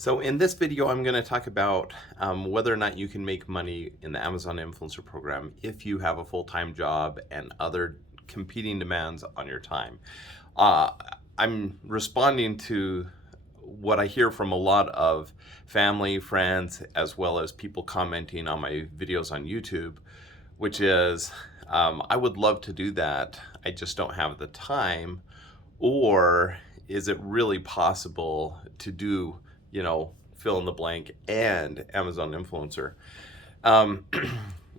So in this video, I'm going to talk about whether or not you can make money in the Amazon Influencer Program if you have a full-time job and other competing demands on your time. Uh, I'm responding to what I hear from a lot of family, friends, as well as people commenting on my videos on YouTube, which is, I would love to do that. I just don't have the time. Or is it really possible to do, fill in the blank and Amazon influencer? Um,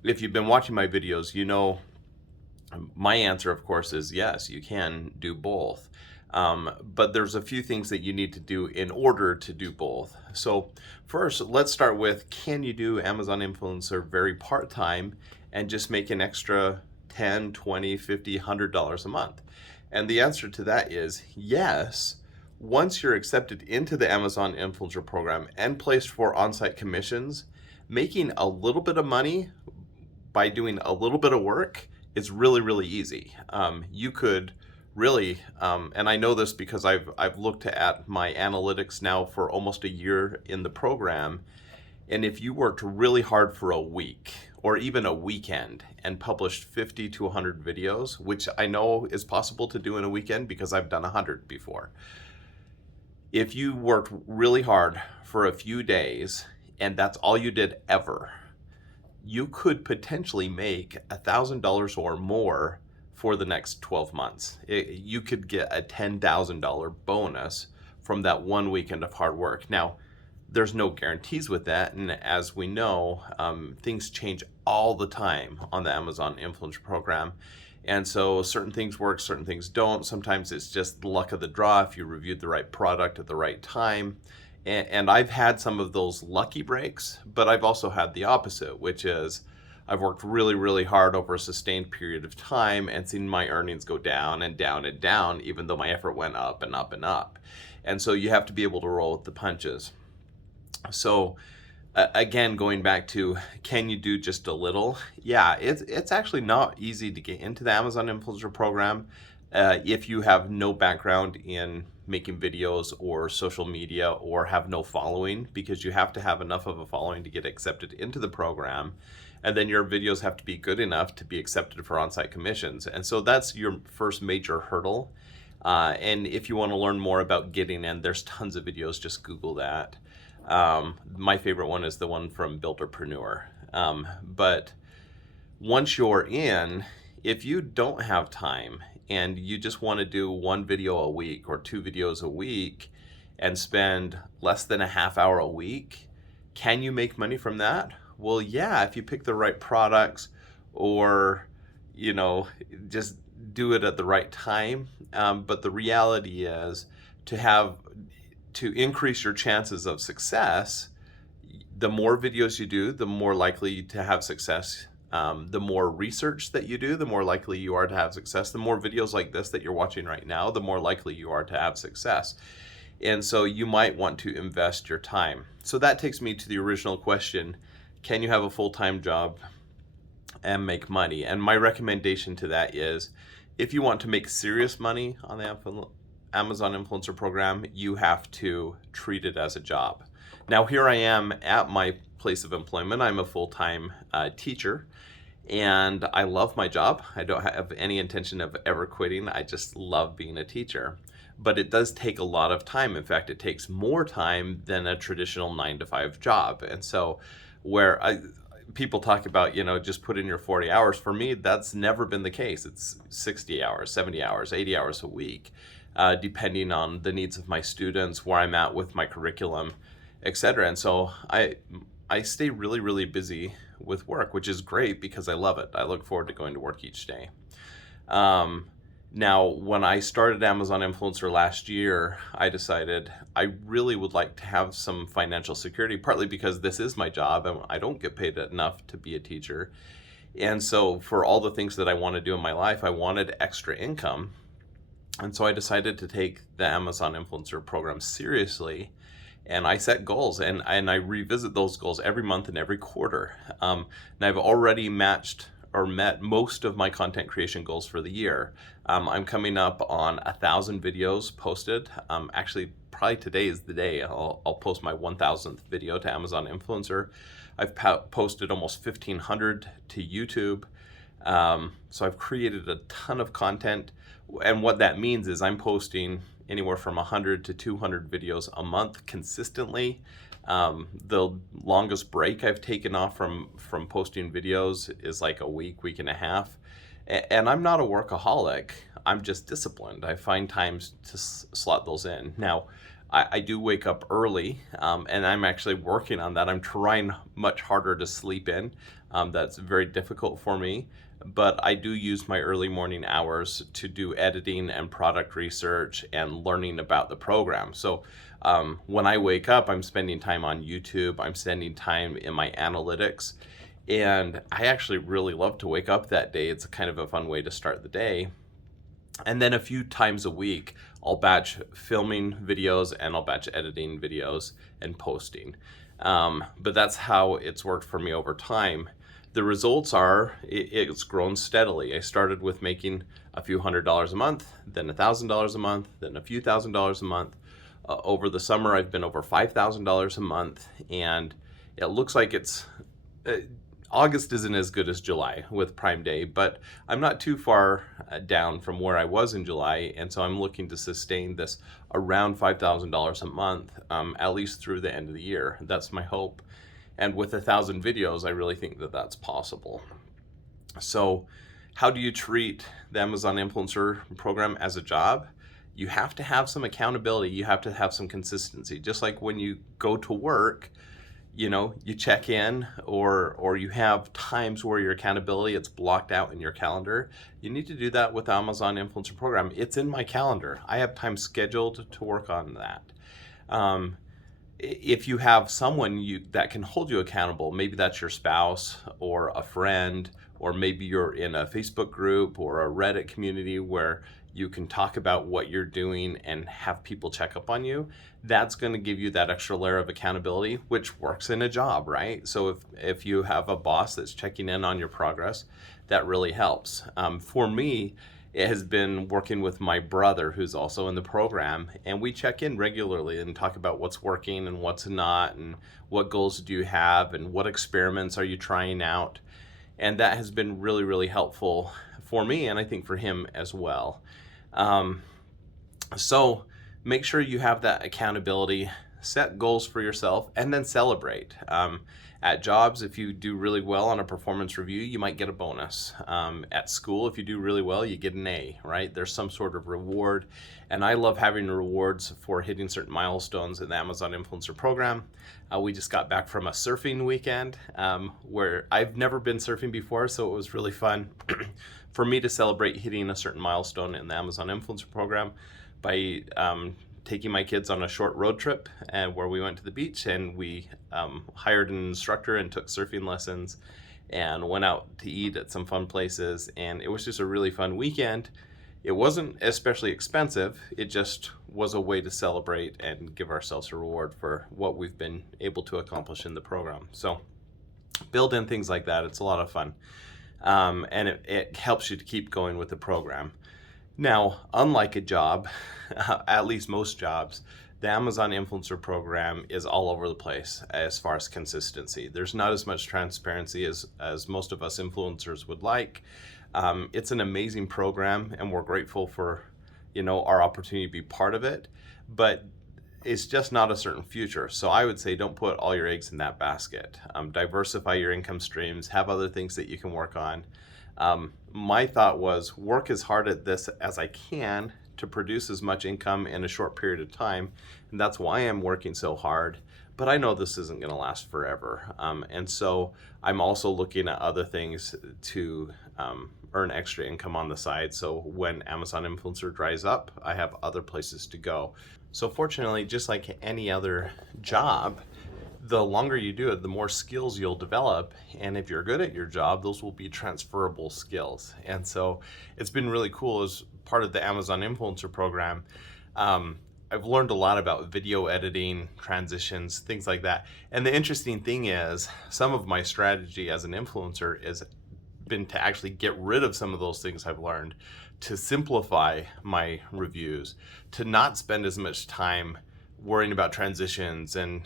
if you've been watching my videos, my answer, of course, is yes, you can do both. But there's a few things that you need to do in order to do both. So first, let's start with, can you do Amazon influencer very part-time and just make an extra 10, 20, 50, $100 a month? And the answer to that is yes. Once you're accepted into the Amazon Influencer Program and placed for on-site commissions, making a little bit of money by doing a little bit of work is really, really easy. You could really, and I know this because I've looked at my analytics now for almost a year in the program, and if you worked really hard for a week or even a weekend and published 50 to 100 videos, which I know is possible to do in a weekend because I've done 100 before. If you worked really hard for a few days and that's all you did ever, you could potentially make $1,000 or more for the next 12 months. You could get a $10,000 bonus from that one weekend of hard work. Now, there's no guarantees with that, and as we know, things change all the time on the Amazon Influencer Program, and so certain things work, certain things don't. Sometimes it's just the luck of the draw if you reviewed the right product at the right time, and I've had some of those lucky breaks, but I've also had the opposite, which is I've worked really, really hard over a sustained period of time and seen my earnings go down and down and down, even though my effort went up and up and up. And so you have to be able to roll with the punches. So again, going back to, can you do just a little? Yeah, it's actually not easy to get into the Amazon Influencer Program if you have no background in making videos or social media or have no following, because you have to have enough of a following to get accepted into the program. And then your videos have to be good enough to be accepted for on-site commissions. And so that's your first major hurdle. And if you want to learn more about getting in, there's tons of videos, just Google that. My favorite one is the one from Builderpreneur. But once you're in, if you don't have time and you just want to do one video a week or two videos a week and spend less than a half hour a week, can you make money from that? Well, yeah, if you pick the right products or, just do it at the right time. But the reality is to increase your chances of success, the more videos you do, the more likely to have success. The more research that you do, the more likely you are to have success. The more videos like this that you're watching right now, the more likely you are to have success. And so you might want to invest your time. So that takes me to the original question: can you have a full-time job and make money? And my recommendation to that is, if you want to make serious money on the Amazon Influencer Program, you have to treat it as a job. Now, here I am at my place of employment. I'm a full-time teacher, and I love my job. I don't have any intention of ever quitting. I just love being a teacher. But it does take a lot of time. In fact, it takes more time than a traditional 9-to-5 job. And so people talk about, just put in your 40 hours. For me, that's never been the case. It's 60 hours, 70 hours, 80 hours a week, depending on the needs of my students, where I'm at with my curriculum, etc. And so I stay really, really busy with work, which is great because I love it. I look forward to going to work each day. Now, when I started Amazon Influencer last year, I decided I really would like to have some financial security, partly because this is my job and I don't get paid enough to be a teacher. And so for all the things that I want to do in my life, I wanted extra income. And so I decided to take the Amazon Influencer Program seriously. And I set goals, and I revisit those goals every month and every quarter. And I've already matched or met most of my content creation goals for the year. I'm coming up on 1,000 videos posted. Actually, probably today is the day I'll post my 1,000th video to Amazon Influencer. I've posted almost 1,500 to YouTube. So I've created a ton of content, and what that means is I'm posting anywhere from 100 to 200 videos a month consistently. The longest break I've taken off from posting videos is like a week and a half. And I'm not a workaholic. I'm just disciplined. I find times to slot those in. Now, I do wake up early, and I'm actually working on that. I'm trying much harder to sleep in. That's very difficult for me. But I do use my early morning hours to do editing and product research and learning about the program. So when I wake up, I'm spending time on YouTube. I'm spending time in my analytics. And I actually really love to wake up that day. It's kind of a fun way to start the day. And then a few times a week, I'll batch filming videos and I'll batch editing videos and posting. But that's how it's worked for me over time. The results are, it's grown steadily. I started with making a few $100s a month, then $1,000 a month, then a few $1,000s a month. Over the summer, I've been over $5,000 a month, and it looks like it's August isn't as good as July with Prime Day, but I'm not too far down from where I was in July, and so I'm looking to sustain this around $5,000 a month, at least through the end of the year. That's my hope. And with 1,000 videos, I really think that that's possible. So how do you treat the Amazon Influencer program as a job? You have to have some accountability. You have to have some consistency. Just like when you go to work, you check in, or you have times where your accountability, it's blocked out in your calendar. You need to do that with the Amazon Influencer program. It's in my calendar. I have time scheduled to work on that. If you have someone that can hold you accountable, maybe that's your spouse or a friend, or maybe you're in a Facebook group or a Reddit community where you can talk about what you're doing and have people check up on you, that's going to give you that extra layer of accountability, which works in a job, right? So if you have a boss that's checking in on your progress, that really helps. For me, it has been working with my brother, who's also in the program, and we check in regularly and talk about what's working and what's not, and what goals do you have, and what experiments are you trying out. And that has been really, really helpful for me, and I think for him as well. So make sure you have that accountability, set goals for yourself, and then celebrate. At jobs, if you do really well on a performance review, you might get a bonus. At school, if you do really well, you get an A, right? There's some sort of reward. And I love having rewards for hitting certain milestones in the Amazon Influencer program. We just got back from a surfing weekend where I've never been surfing before, so it was really fun for me to celebrate hitting a certain milestone in the Amazon Influencer program by taking my kids on a short road trip where we went to the beach, and we hired an instructor and took surfing lessons and went out to eat at some fun places. And it was just a really fun weekend. It wasn't especially expensive. It just was a way to celebrate and give ourselves a reward for what we've been able to accomplish in the program. So build in things like that. It's a lot of fun. And it helps you to keep going with the program. Now, unlike a job, at least most jobs, the Amazon Influencer program is all over the place as far as consistency. There's not as much transparency as most of us influencers would like. It's an amazing program, and we're grateful for our opportunity to be part of it, but it's just not a certain future. So I would say don't put all your eggs in that basket. Diversify your income streams, have other things that you can work on. My thought was work as hard at this as I can to produce as much income in a short period of time. And that's why I'm working so hard. But I know this isn't going to last forever. And so I'm also looking at other things to earn extra income on the side. So when Amazon Influencer dries up, I have other places to go. So fortunately, just like any other job, the longer you do it, the more skills you'll develop. And if you're good at your job, those will be transferable skills. And so it's been really cool as part of the Amazon Influencer program. I've learned a lot about video editing, transitions, things like that. And the interesting thing is, some of my strategy as an influencer is been to actually get rid of some of those things I've learned, to simplify my reviews, to not spend as much time worrying about transitions and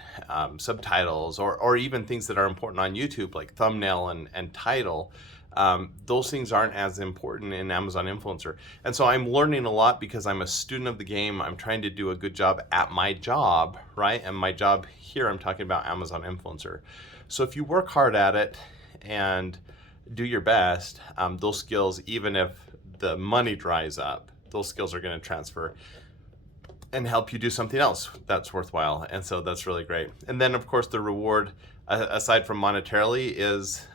subtitles, or even things that are important on YouTube like thumbnail and title. Those things aren't as important in Amazon Influencer. And so I'm learning a lot because I'm a student of the game. I'm trying to do a good job at my job, right? And my job here, I'm talking about Amazon Influencer. So if you work hard at it and do your best, those skills, even if the money dries up, those skills are going to transfer and help you do something else that's worthwhile. And so that's really great. And then of course the reward, aside from monetarily, is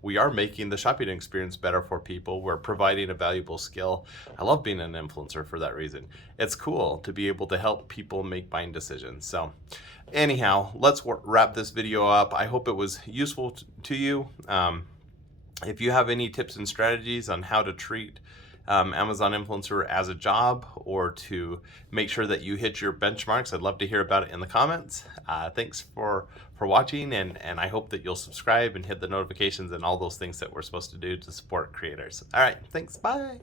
we are making the shopping experience better for people. We're providing a valuable skill. I love being an influencer for that reason. It's cool to be able to help people make buying decisions. So anyhow, let's wrap this video up. I hope it was useful to you. If you have any tips and strategies on how to treat Amazon Influencer as a job, or to make sure that you hit your benchmarks, I'd love to hear about it in the comments. Thanks for watching, and I hope that you'll subscribe and hit the notifications and all those things that we're supposed to do to support creators. All right, thanks, bye.